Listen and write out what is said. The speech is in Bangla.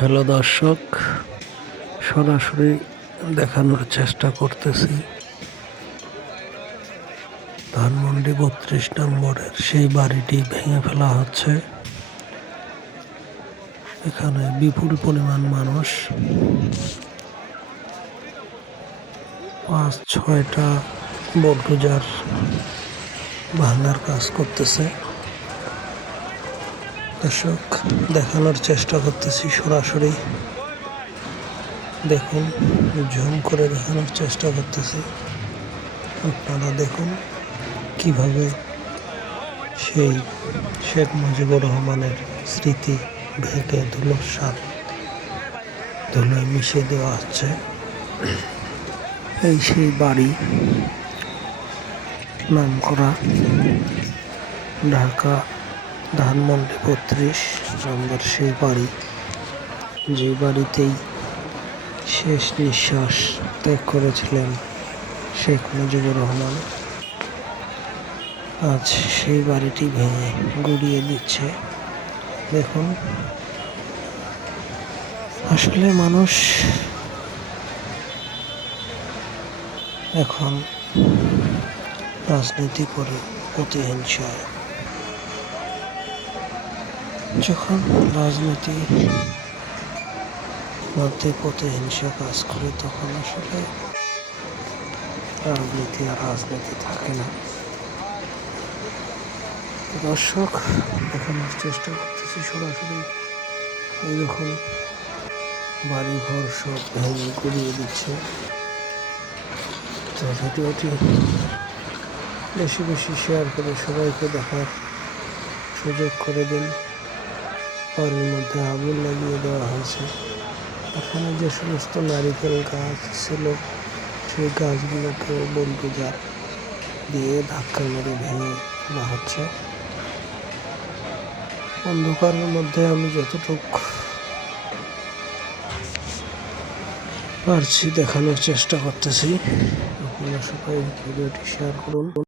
হ্যালো দর্শক, সরাসরি দেখানোর চেষ্টা করতেছি ধানমন্ডি ৩২ নম্বরের সেই বাড়িটি ভেঙে ফেলা হচ্ছে। এখানে বিপুল পরিমাণ মানুষ, ৫-৬টা বুলডোজার ভাঙার কাজ করতেছে। দর্শক, দেখানোর চেষ্টা করতেছি সরাসরি, দেখুন, জুম করে দেখানোর চেষ্টা করতেছি। আপনারা দেখুন কিভাবে সেই শেখ মুজিবুর রহমানের স্মৃতি ভেঙে ধুলোয় মিশিয়ে দেওয়া হচ্ছে। এই সেই বাড়ি, নামকরা ঢাকা ধানমন্ডি ৩২ নম্বর সেই বাড়ি, যে বাড়িতেই শেষ নিঃশ্বাস ত্যাগ করেছিলেন শেখ মুজিবুর রহমান। আজ সেই বাড়িটি ভেঙে গুড়িয়ে দিচ্ছে। দেখুন, আসলে মানুষ এখন রাজনীতি করে প্রতিহিংসায়, যখন রাজনীতি মধ্যে প্রতিহিংসা কাজ করে, তখন আসলে রাজনীতি আর রাজনীতি থাকে না। দর্শক, দেখানোর চেষ্টা করতেছি সরাসরি, এইরকম বাড়িঘর সব ভেঙে গুড়িয়ে দিচ্ছে। তো ভিডিওটি বেশি বেশি শেয়ার করে সবাইকে দেখার সুযোগ করে দিন। বাড়ির মধ্যে আগুন লাগিয়ে দেওয়া হয়েছে। এখানে যে সমস্ত নারিকেল গাছ ছিল, সেই গাছগুলোকেও বুলডোজার দিয়ে ধাক্কা মেরে ভেঙে ফেলা হচ্ছে। অন্ধকারের মধ্যে আমি যতটুকু পারছি দেখানোর চেষ্টা করতেছি। আপনারা সবাই ভিডিওটি শেয়ার করুন।